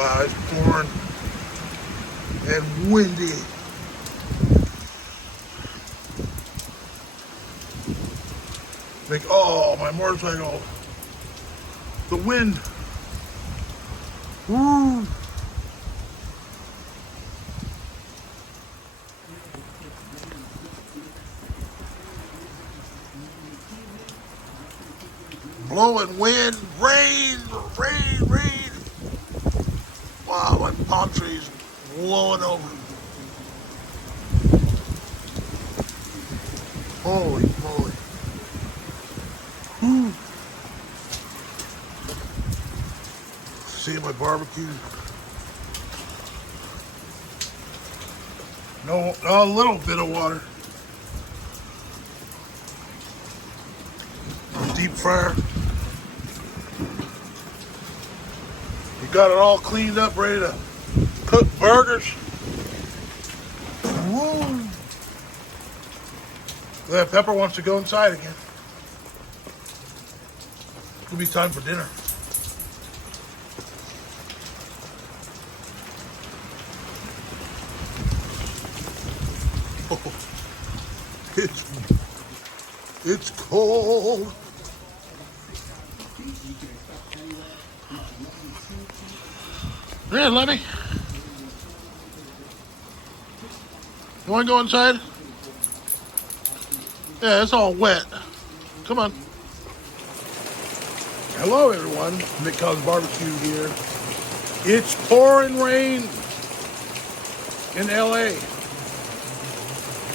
Wow, it's pouring and windy. Like, oh, my motorcycle. The wind. Woo. Blowing wind, rain, rain, rain. Wow, and palm trees blowing over. Holy moly. Woo. See my barbecue. No, a little bit of water. Deep fryer. You got it all cleaned up, ready to cook burgers. Woo! Yeah, Pepper wants to go inside again. It'll be time for dinner. Oh, it's cold. Yeah, Lenny. You want to go inside? Yeah, it's all wet. Come on. Hello, everyone. Nick Collins Barbecue here. It's pouring rain in LA.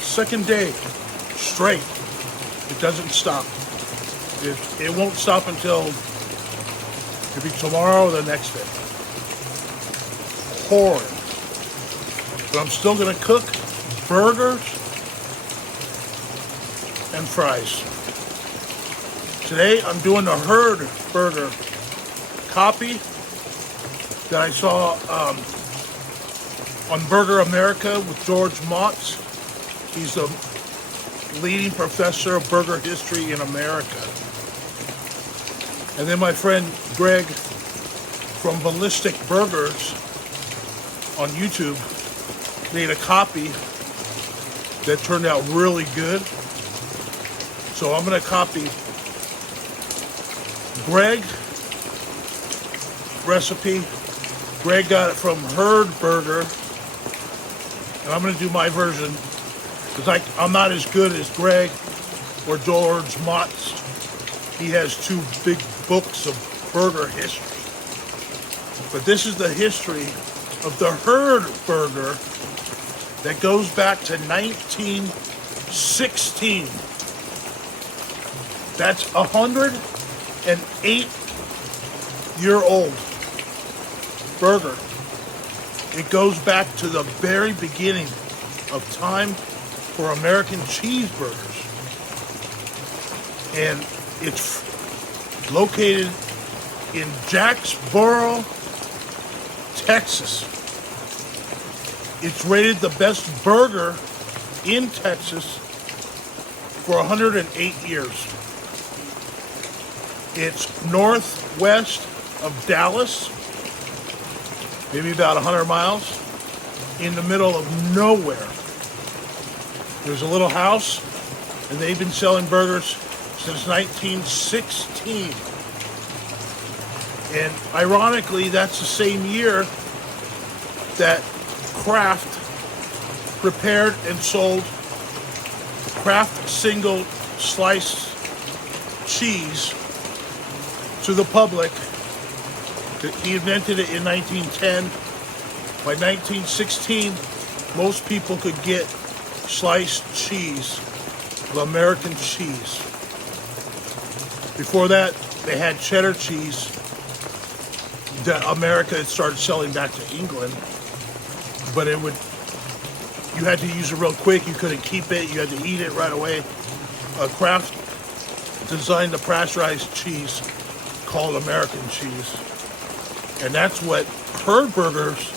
Second day straight. It doesn't stop. It won't stop until maybe tomorrow or the next day. Pouring. But I'm still going to cook burgers and fries. Today I'm doing the Herd Burger copy that I saw on Burger America with George Motz. He's the leading professor of burger history in America. And then my friend Greg from Ballistic Burgers on YouTube made a copy that turned out really good. So I'm going to copy Greg's recipe. Greg got it from Herd Burger. And I'm going to do my version. Because I'm not as good as Greg or George Motz. He has 2 big books of burger history. But this is the history of the Herd Burger that goes back to 1916. That's 108-year-old burger. It goes back to the very beginning of time for American cheeseburgers. And it's located in Jacksboro, Texas. It's rated the best burger in Texas for 108 years. It's northwest of Dallas, maybe about 100 miles, in the middle of nowhere. There's a little house, and they've been selling burgers since 1916. And ironically, that's the same year that Kraft prepared and sold Kraft single slice cheese to the public. He invented it in 1910. By 1916, most people could get sliced cheese, of American cheese. Before that, they had cheddar cheese that America had started selling back to England, but you had to use it real quick. You couldn't keep it. You had to eat it right away. Kraft designed the pasteurized cheese called American cheese, and that's what Herd Burgers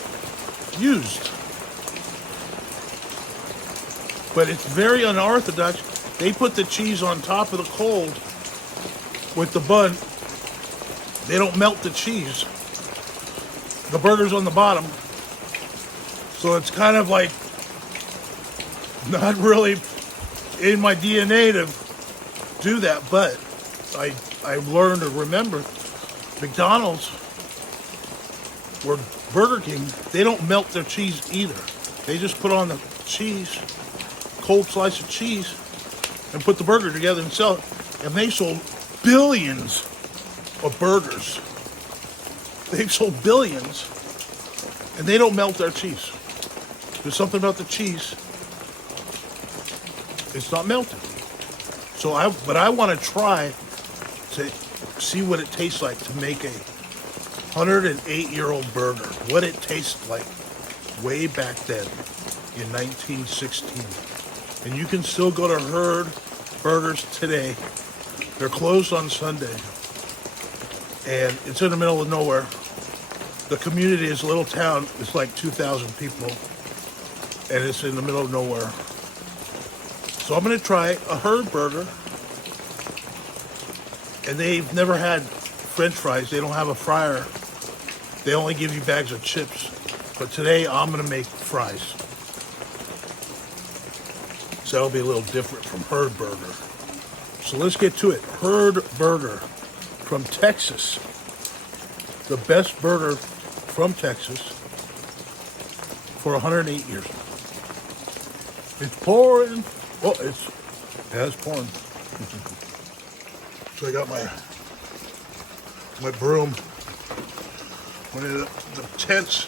used. But it's very unorthodox. They put the cheese on top of the cold with the bun. They don't melt the cheese. the burger's on the bottom. So it's kind of like not really in my DNA to do that, but I've learned to remember McDonald's or Burger King, they don't melt their cheese either. They just put on the cheese, cold slice of cheese, and put the burger together and sell it. And they sold billions of burgers. They've sold billions, and they don't melt their cheese. There's something about the cheese, it's not melted. But I want to try to see what it tastes like to make a 108-year-old burger. What it tastes like way back then in 1916. And you can still go to Herd Burgers today. They're closed on Sunday. And it's in the middle of nowhere. The community is a little town. It's like 2,000 people. And it's in the middle of nowhere. So I'm going to try a Herd burger. And they've never had French fries. They don't have a fryer. They only give you bags of chips. But today I'm going to make fries. So that'll be a little different from Herd Burger. So let's get to it. Herd Burger from Texas. The best burger from Texas for 108 years. It's pouring. Oh, it's pouring. So I got my broom. One of the tents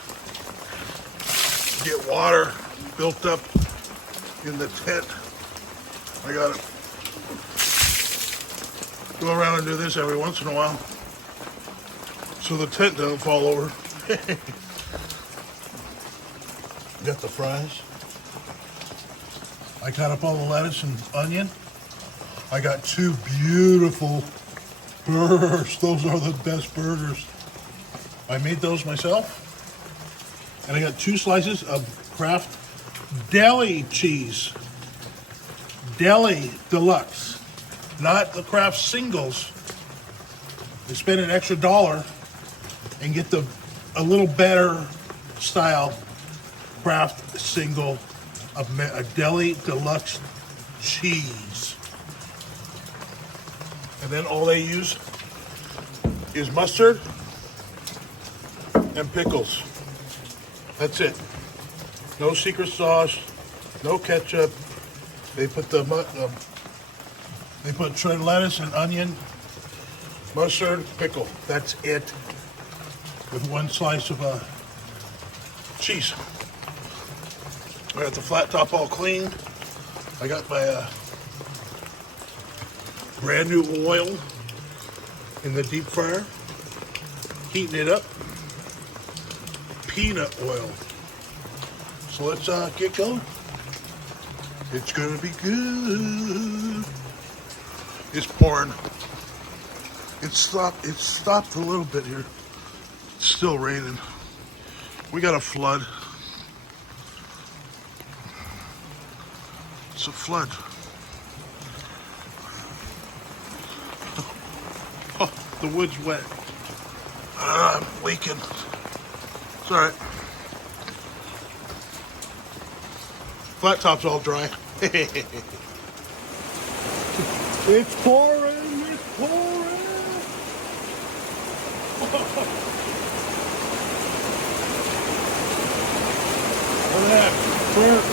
get water built up in the tent. I gotta go around and do this every once in a while so the tent doesn't fall over. Got the fries. I cut up all the lettuce and onion. I got two beautiful burgers. Those are the best burgers. I made those myself. And I got 2 slices of Kraft deli cheese. Deli deluxe. Not the Kraft singles. They spend an extra $1 and get a little better style Kraft single, a deli deluxe cheese. And then all they use is mustard and pickles. That's it. No secret sauce, no ketchup. They put shredded lettuce and onion, mustard, pickle. That's it. With 1 slice of cheese. I got the flat top all cleaned. I got my brand new oil in the deep fryer. Heating it up. Peanut oil. So let's get going. It's gonna be good. It's pouring. It stopped a little bit here. It's still raining. We got a flood. It's a flood. Oh, the wood's wet. I'm leaking. It's all right. Flat top's all dry. It's pouring. It's pouring. Look at that. Burnt.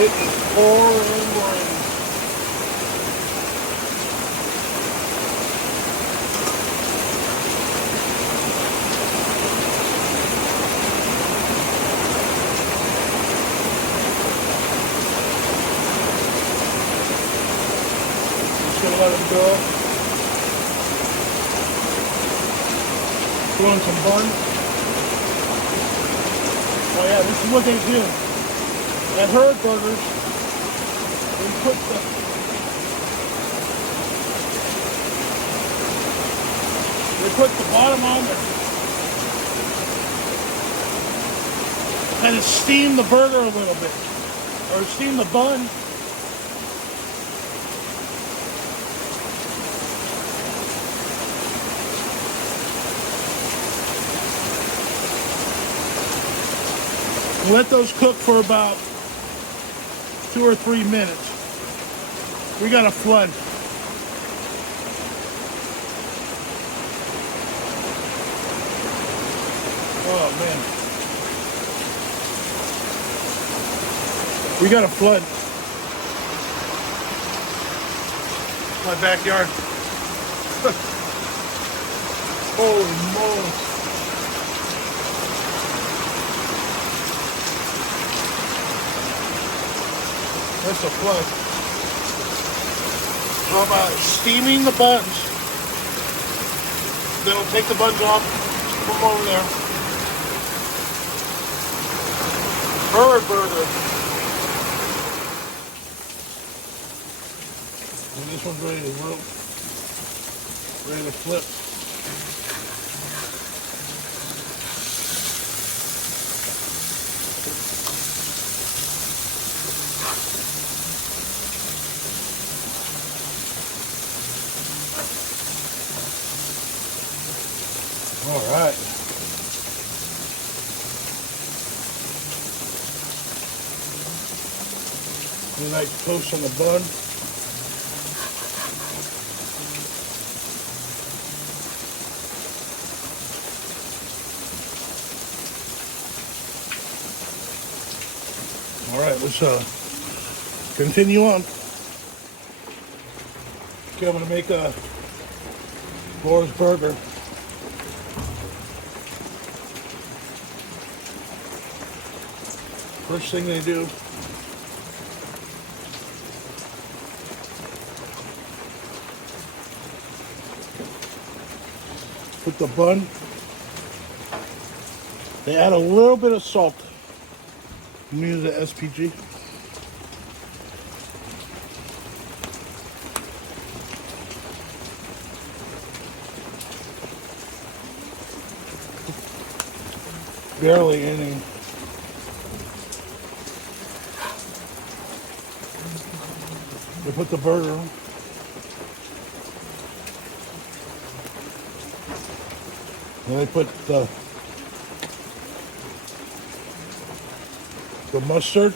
It is pouring rain. Just gonna let it go. Throw in some bun. Oh yeah, this is what they do. At Herd Burgers, they put the bottom on there. Kind of steam the burger a little bit. Or steam the bun. Let those cook for about 2 or 3 minutes. We got a flood. Oh man. We got a flood. My backyard. Holy moly. That's a flood. How about steaming the buns? Then we'll take the buns off, put them over there. Bird burger. And this one's ready to roll. Ready to flip. All right. A nice toast on the bun. All right, let's continue on. Okay, I'm gonna make a Laura's burger. First thing they do, put the bun, they add a little bit of salt. I'm gonna use the SPG. Barely any. They put the burger on. Then they put the mustard.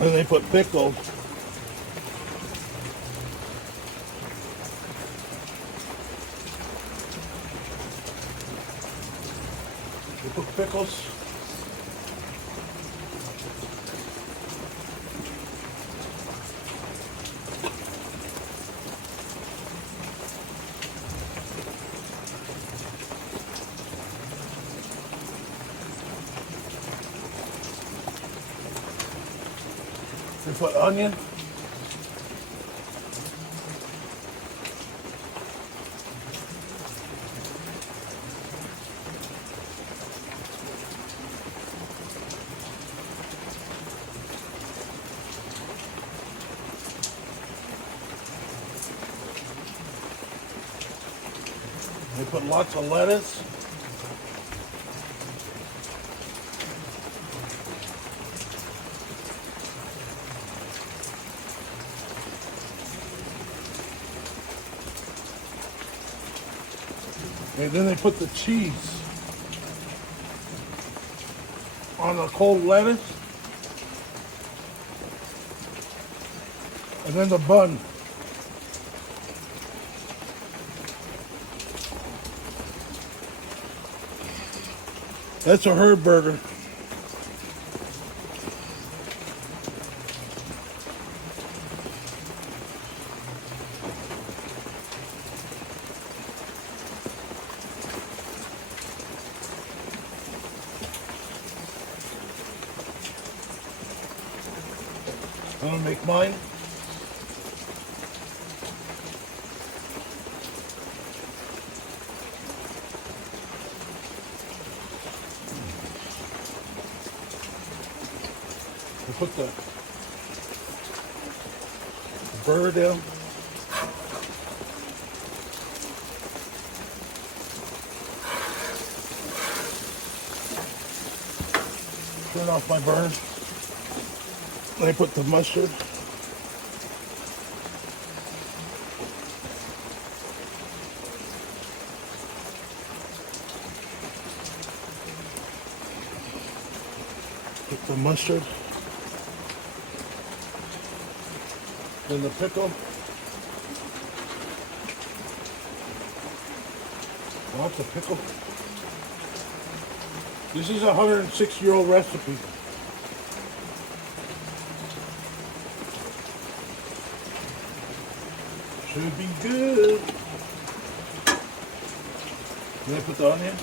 And they put pickles. They put pickles. They put onion. They put lots of lettuce. And then they put the cheese on the cold lettuce. And then the bun. That's a Herd burger. I'm gonna make mine. We'll put the burger down. Turn off my burner. Then I put the mustard. Put the mustard. Then the pickle. Lots of pickle. This is a 106-year-old recipe. Should be good. Then I put the onion.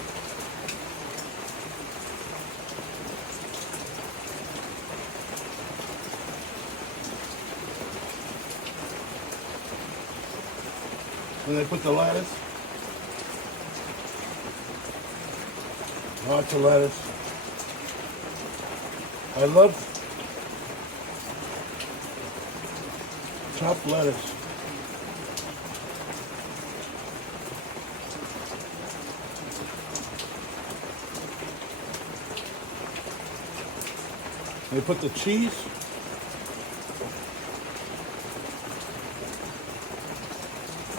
Then I put the lettuce. Lots of lettuce. I love chopped lettuce. I put the cheese.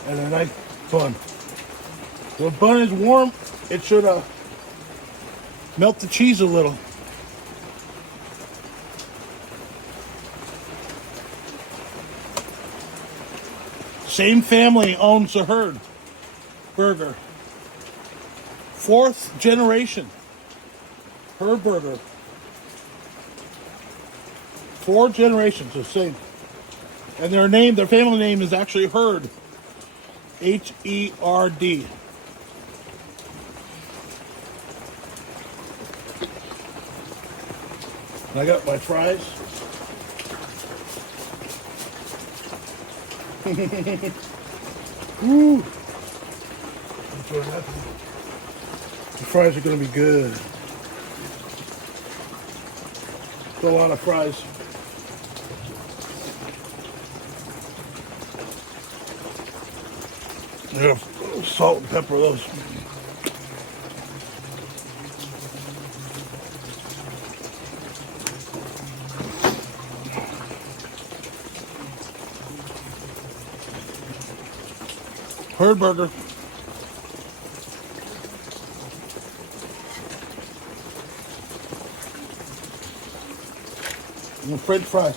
And a nice bun. The bun is warm. It should melt the cheese a little. Same family owns the Herd Burger. 4th generation. Herd Burger. 4 generations, the same. And their family name is actually Herd. H-E-R-D. I got my fries. Woo! That's what happened. The fries are going to be good. It's a lot of fries. I got salt and pepper those. Herd Burger. And French fries.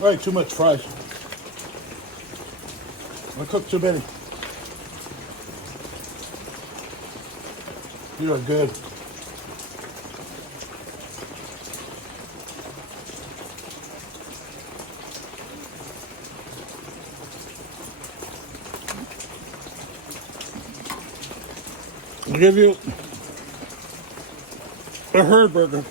All right, too much fries. I cooked too many. You are good. I'll give you a Herd Burger.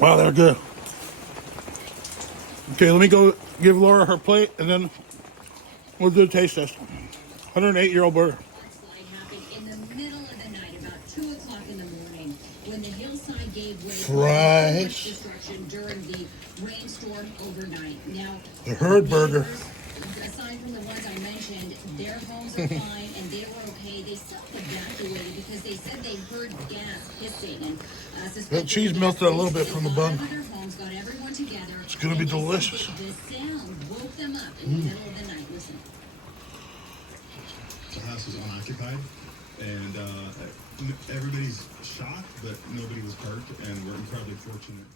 Wow, they're good. Okay, let me go give Laura her plate, and then we'll do a taste test. 108-year-old burger. Happened in the middle of the night, about 2 o'clock in the morning, when the hillside gave way to much destruction during the rainstorm overnight. Now, the Herd Burger. Aside from the ones I mentioned, their homes are fine and they were okay. They self-evacuated because they said they heard gas hissing and that cheese melted a little bit from the bun. It's going to be delicious. The sound woke them up in the middle of the night. Listen. The house was unoccupied, and everybody's shocked, but nobody was hurt, and we're incredibly fortunate.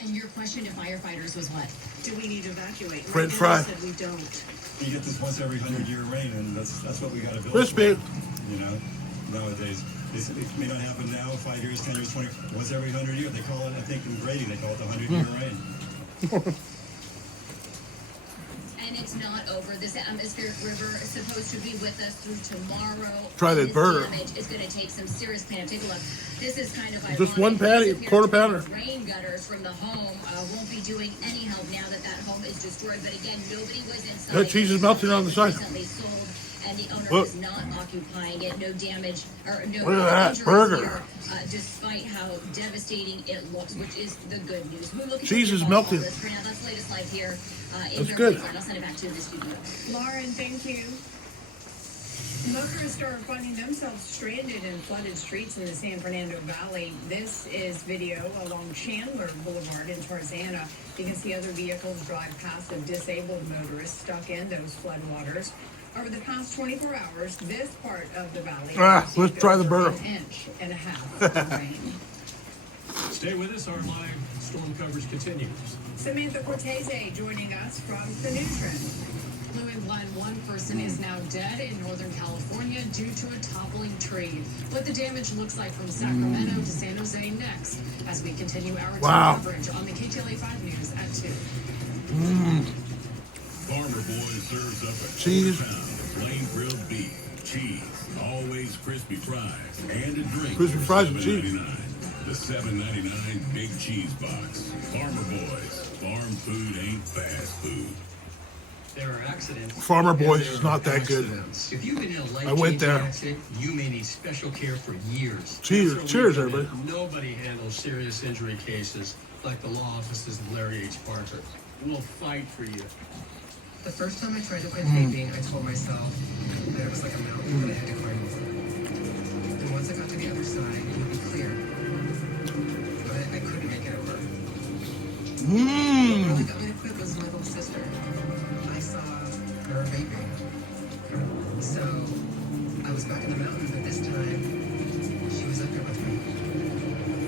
And your question to firefighters was what? Do we need to evacuate? French fry. Said we don't. You get this once every 100-year rain, and that's what we got to build. Crispy. You know, nowadays. It may not happen now, 5 years, 10 years, 20. Once every 100 years, they call it, I think in grading, they call it the 100-year rain. And it's not over. This atmospheric river is supposed to be with us through tomorrow. Try that This burger. damage is going to take some serious cleanup. Take a look. This is kind of Just ironic one patty, because quarter apparently pounder. Rain gutters from the home won't be doing any help now that that home is destroyed. But again, nobody was inside. That cheese is melting on the side. Recently sold, and the owner Look. is not occupying it. No damage or no Look at that injuries burger. here, despite how devastating it looks, which is the good news. We're looking Cheese for is your calls melting. on this. For now, that's the latest live here. That's good. I'll send it back to the studio. Lauren, thank you. Motorists are finding themselves stranded in flooded streets in the San Fernando Valley. This is video along Chandler Boulevard in Tarzana. You can see other vehicles drive past a disabled motorist stuck in those floodwaters. Over the past 24 hours, this part of the valley has let's try the burger. an inch and a half of rain. Stay with us. Our live storm coverage continues. Samantha Cortese joining us from the newsroom. Blue and blind, one person is now dead in Northern California due to a toppling tree. What the damage looks like from Sacramento to San Jose next as we continue our Wow. coverage on the KTLA 5 News at 2. Farmer Boy serves up a Cheese. quarter pound of plain grilled beef, cheese, always crispy fries, and a drink. Crispy for fries and cheese. $7.99. The $7.99 Big Cheese Box. Farmer Boys. Farm food ain't fast food. There are accidents. Farmer Boys and there is not are that good. accidents. If you've been in a I went there. life-changing accident, you may need special care for years. Cheers, After a cheers, weekend, everybody. Nobody handles serious injury cases like the law offices of Larry H. Parker. We'll fight for you. The first time I tried to quit vaping, I told myself that it was like a mountain that I had to climb over. And once I got to the other side, it would be clear. But I couldn't make it over. What really got me to quit was my little sister. I saw her vaping. So I was back in the mountain, but this time she was up there with me.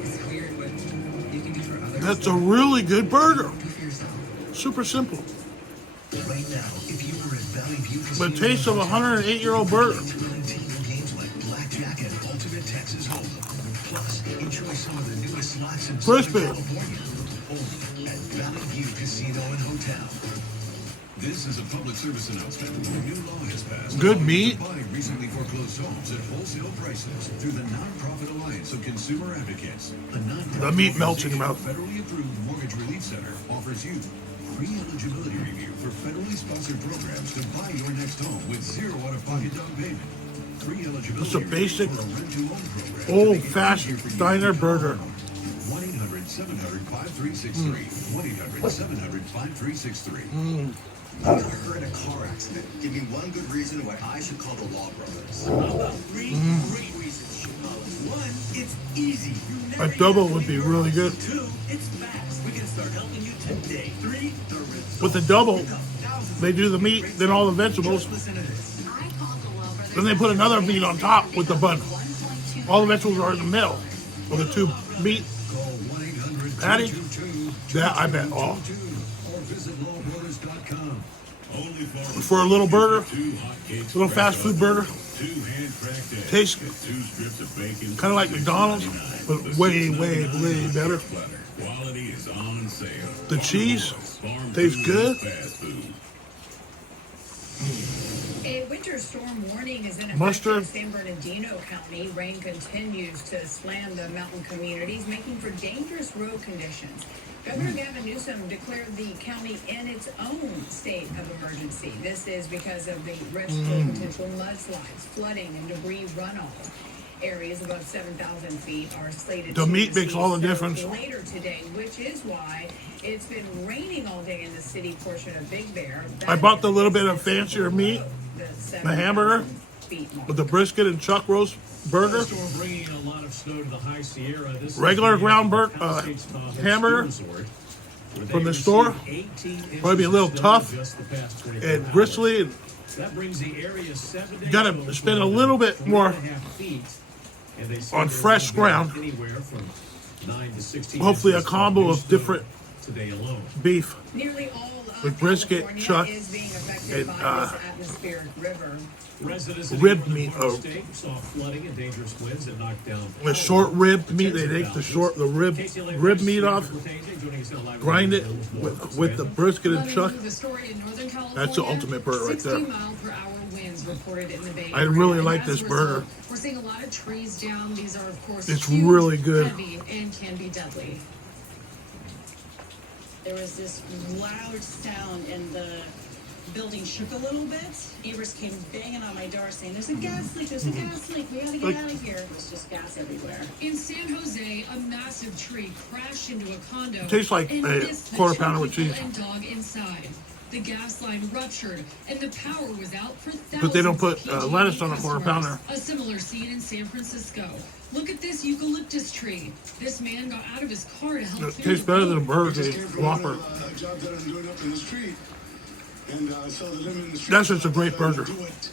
It's weird what you can do for others. That's a really good burger. Do for yourself. Super simple. Right now, if you were at Valley View But it tastes of a 108-year-old burger. games like Blackjack and Ultimate Texas Hold'em. Plus, enjoy some of the newest slots in Crispy. Southern California. Only at Valley View Casino and Hotel. This is a public service announcement. A new law has passed. Good meat. Buying recently foreclosed homes at wholesale prices through the Nonprofit Alliance of Consumer Advocates. The nonprofit The meat melts in your mouth. Federally approved Mortgage Relief Center offers you free eligibility review for federally sponsored programs to buy your next home with zero out-of-pocket down payment. Free eligibility It's a basic, review for a rent-to-own program to make it old-fashioned easier for you diner to burger. 1-800-700-5363. 1-800-700-5363. I got hurt in a car accident. Give me one good reason why I should call the Law Brothers. How about three great reasons you should call us? One, it's easy. You A never double get would be to really good. Two, it's fast. We can start helping you today. Three, the results. With the double, Look up thousands they do the of meat, great then all the results. vegetables. Just listen to this. I called the Law Brothers. Then they put another meat on top with the bun. 1.2 All the vegetables are in the middle of the two meat. Call 1-800-222-2222 Patty? That I bet. Oh. or visit lawbrothers.com. Only For a little burger, little fast food burger. Two hand-cracked eggs. Tastes Two strips of bacon. kind of like McDonald's, but way, way, way better. Quality is on sale. The cheese Farm tastes food good. is Fast food. A winter storm warning is in effect Mustard. in San Bernardino County. Rain continues to slam the mountain communities, making for dangerous road conditions. Governor Gavin Newsom declared the county in its own state of emergency. This is because of the risk for potential mudslides, flooding, and debris runoff. Areas above 7,000 feet are slated The to meat makes receive all the snow difference. later today, which is why it's been raining all day in the city portion of Big Bear. I bought the little bit of fancier meat, the hamburger, with the brisket and chuck roast burger. Storm bringing a lot of snow to the high Sierra. This is Regular the ground Palisades Tahoe hamburger Ski Resort, where from they the store. received 18 inches Probably be a of little snow tough in just the past 24 and hours. bristly. And That brings the area 7 days gotta ago spend to a little bit more 3.5 feet, and they say on there fresh will be ground. Anywhere from 9 to 16 Hopefully a inches combo new of snow different today alone. beef. Nearly all with brisket, California chuck, is being affected and by this atmospheric river. Residents in rib the meat. northern state saw flooding and dangerous winds that knocked down With short rib meat, they take the rib meat off, grind it with the brisket and chuck. The story in Northern California, That's the ultimate burger right there. 60-mile-per-hour winds reported in the Bay I Area. really And like as this a burger. result, we're seeing a lot of trees down. These are, of course, It's huge, really good. heavy, and can be deadly. There was this loud sound and the building shook a little bit. Neighbors came banging on my door saying, there's a gas leak, there's a gas leak, we gotta get out of here. It was just gas everywhere. In San Jose, a massive tree crashed into a condo. It tastes like and a missed the quarter two pounder with people cheese. and dog inside. The gas line ruptured and the power was out for thousands. But they don't put of PG&E lettuce on a quarter customers. pounder. A similar scene in San Francisco. Look at this eucalyptus tree. This man got out of his car to help. It tastes better than a burger Whopper. A job that I'm doing up in the street, and saw the lemon in the street. That's just a great burger. Do what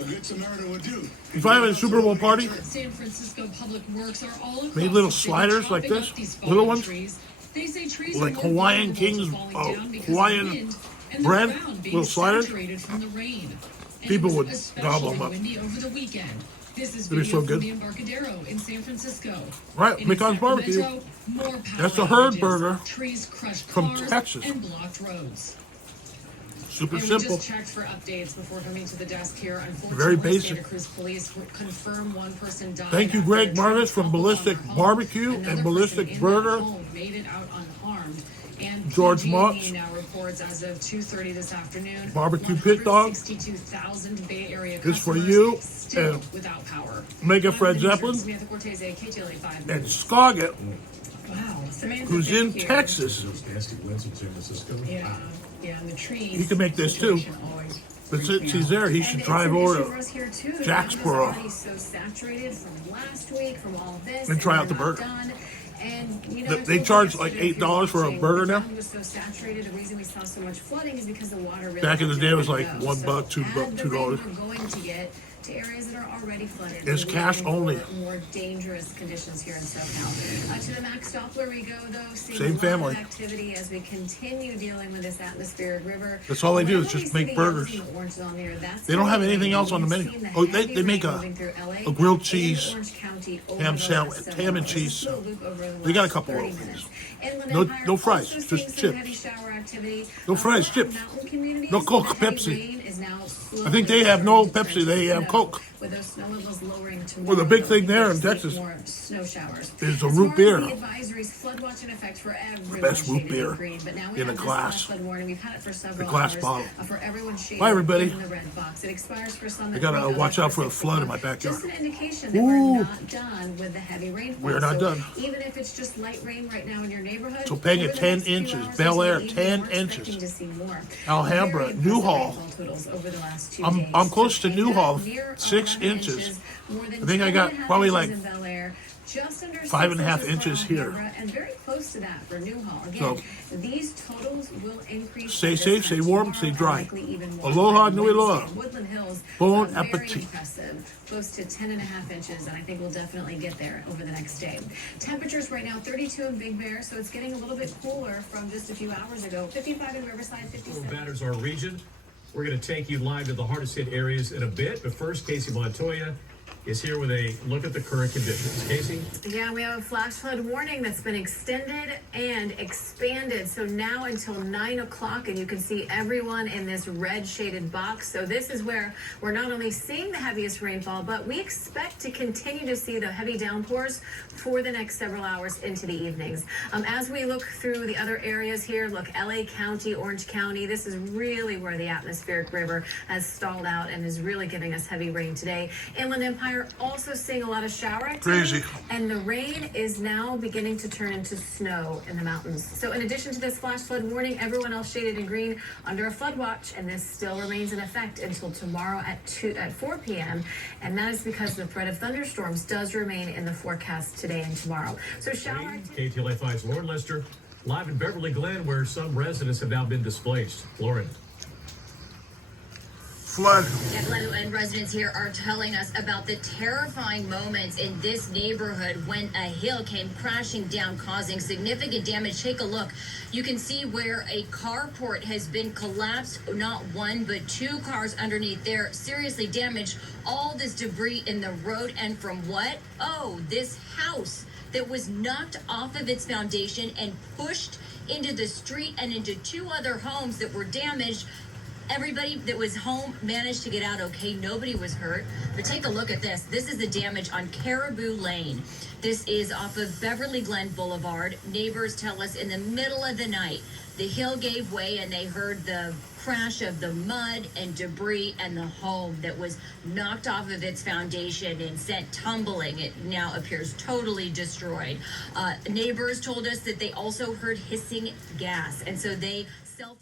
a good Samaritan would do. If I have a Super Bowl party, San Francisco Public Works are all across made little the city sliders like chopping this, up these little fallen ones, trees. They say trees like are more Hawaiian vulnerable to Kings, falling down because of Hawaiian wind and the bread, ground being little sliders. saturated from the rain. And People it would was gobble them especially up. windy over the weekend. This is It'd be video so from good. the Embarcadero in San Francisco. Right, In McConn's Barbecue. Sacramento, more power That's the Herd outages. burger Trees crushed from cars Texas. and blocked roads. Super And simple. we just checked for updates before coming to the desk here. Unfortunately, Very basic. Santa Cruz police confirm one person died. Thank you, after Greg a tree Marvis from toppled on Ballistic their home. Barbecue Another and Ballistic person in Burger. that home made it out unharmed. And George PG&E Motz. now reports as of 2:30 this afternoon. Barbecue pit dog. 162,000 Bay Area It's for customers you still and without power. Mega I'm Fred Denise Zeppelin Samantha Cortese, KTLA 5 and News. Scoggett, Wow, Samantha, who's in thank you. Texas. those nasty winds in San Francisco. Yeah, and the trees. He can make this too. situation always But freaks since me he's out. there, he And should it's drive an over issue to for us here, too. The Jacksboro. ground is already so saturated from last week, from all of this, And try out we're the not burger. done. And, you They I told charge you like yesterday, if you're $8 for a watching, burger the now. ground was so saturated. The reason we saw so much flooding is because the water really Back in the had day, it was nowhere like to go. $1, So $2, add the rain $2. we're going to get to areas that are already flooded. It's We're cash looking only. for more dangerous conditions here in SoCal. To the Max Doppler we go, though. Seeing Same a lot family. of activity as we continue dealing with this atmospheric river. That's all they do is Wherever just we see make the yellows burgers. and the oranges on there, that's They don't how have we anything know. else on the We've menu. seen the Oh, heavy they make rain a moving through LA grilled and cheese, Orange County over ham the sandwich, last ham and 7 cheese. hours. Loop over the They got a last couple 30 of things. minutes. Inland No- Empire no fries, also just seeing some chips. heavy shower activity. No fries, Some chips. mountain communities, No Coke, the heavy Pepsi. rain is now I think they have no slowly Pepsi, they have snow, Coke. with those snow levels lowering tomorrow. Well, the big thing We'll there in see Texas more snow showers. is the As root far as beer. The advisories, flood watch in effect for everyone. best root shaded beer in green, but now we in a have this glass. flash flood warning. We've had it for several glass hours, bottle. for everyone shaded Bye, everybody. in the red box. It expires for some. I gotta at 3, watch others out for the 6 flood in my o'clock. backyard. Just an indication that Ooh. we're not done with the heavy rainfall. We're not So done. Even if it's just light rain right now in your neighborhood. So Pega, over the 10 next few inches. hours Bel until Air, the evening, 10 we're expecting inches. to see more. Alhambra, Very Newhall. impressive rainfall totals over the last 2 I'm days. close to Topanga, Newhall, near 6 11 inches. More than I think I got 10.5 probably inches like in Bel Air, just under 5.5 6 inches for here. Alhambra, and very close to that for Newhall. Again, So, these totals will increase. stay this safe, stay time warm, tomorrow, stay and dry. likely even more Aloha, on nui loa. Wednesday. Woodland Hills, Bon very appetit. impressive, close to 10.5 inches, and I think we'll definitely get there over the next day. Temperatures right now 32 in Big Bear, so it's getting a little bit cooler from just a few hours ago. 55 in Riverside, 57. Batters our region. We're going to take you live to the hardest hit areas in a bit, but first, Casey Montoya is here with a look at the current conditions. Casey? Yeah, we have a flash flood warning that's been extended and expanded. So now until 9 o'clock, and you can see everyone in this red shaded box. So this is where we're not only seeing the heaviest rainfall, but we expect to continue to see the heavy downpours for the next several hours into the evenings. As we look through the other areas here, look, LA County, Orange County, this is really where the atmospheric river has stalled out and is really giving us heavy rain today. Inland Empire also seeing a lot of shower activity. Crazy. And the rain is now beginning to turn into snow in the mountains. So in addition to this flash flood warning, everyone else shaded in green under a flood watch, and this still remains in effect until tomorrow at 4 p.m. And that is because the threat of thunderstorms does remain in the forecast today and tomorrow. So shower activity. KTLA 5's Lauren Lester, live in Beverly Glen, where some residents have now been displaced. Lauren. flood. Yeah, Glenn, and residents here are telling us about the terrifying moments in this neighborhood when a hill came crashing down, causing significant damage. Take a look. You can see where a carport has been collapsed. Not one, but two cars underneath there, seriously damaged. All this debris in the road, and from what? Oh, this house that was knocked off of its foundation and pushed into the street and into two other homes that were damaged. Everybody that was home managed to get out okay. Nobody was hurt. But take a look at this. This is the damage on Caribou Lane. This is off of Beverly Glen Boulevard. Neighbors tell us in the middle of the night, the hill gave way and they heard the crash of the mud and debris, and the home that was knocked off of its foundation and sent tumbling. It now appears totally destroyed. Neighbors told us that they also heard hissing gas, and so they self